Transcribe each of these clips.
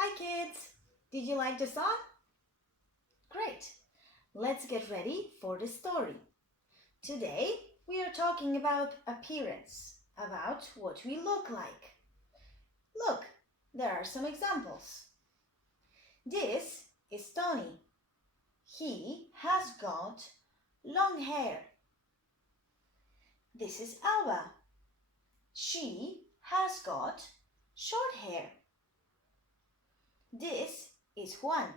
Hi kids! Did you like the song? Great! Let's get ready for the story. Today we are talking about appearance, about what we look like. Look, there are some examples. This is Tony. He has got long hair. This is Alba. She has got short hair. This is Juan.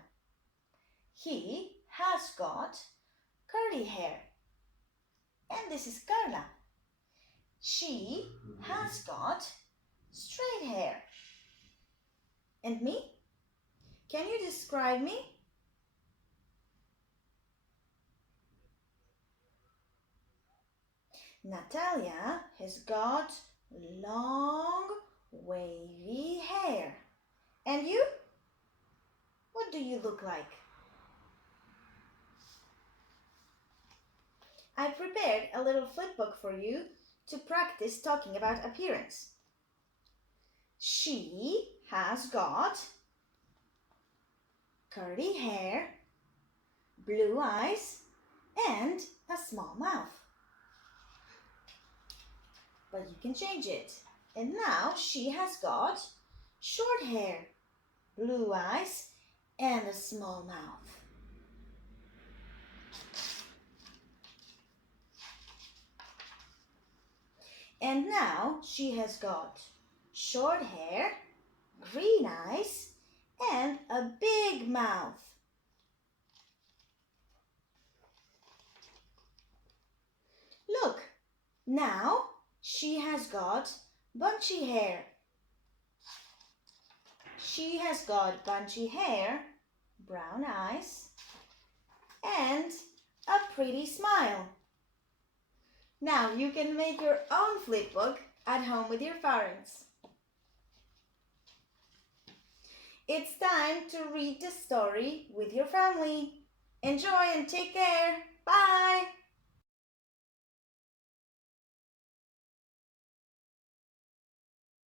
He has got curly hair. And this is Carla. She has got straight hair. And me? Can you describe me? Natalia has got long, wavy hair. And you? What do you look like? I prepared a little flipbook for you to practice talking about appearance. She has got curly hair, blue eyes, and a small mouth. But you can change it. And now she has got short hair, blue eyes, and a small mouth. And now she has got short hair, green eyes, and a big mouth. Look, now she has got bunchy hair. She has got bunchy hair, brown eyes, and a pretty smile. Now you can make your own flipbook at home with your parents. It's time to read the story with your family. Enjoy and take care. Bye!